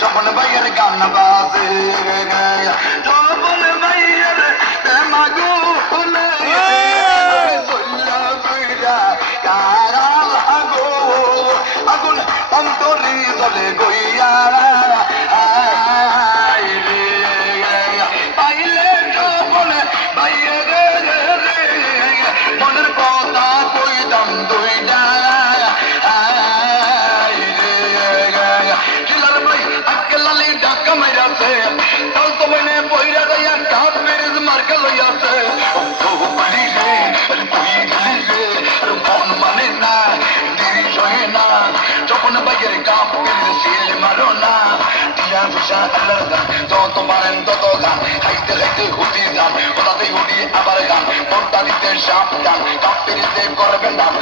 স্বপন ভাইয়ের গান বাজে স্বপন ভাইয়ের কারা লাগো আগুন অন্তরি জলে গইয়া পাইলে স্বপন ভাইয়ের মনের কথা কইতাম দুইটা মাইরাছে তাল তো মনে বইরা যাইয়া কাপ মেরেজ মার্কা লইয়াছে পারি রে কই গেলি রে মন মানে না দেরি সহে না। যখন বাইয়ের কাপ মেরেজ সিল মারো না, টিয়া ফুসা আল্লাহর গান যত মারেন তত গান খাইতে খাইতে হুতি গান ওটাতে উড়ি আবার করবেন নাম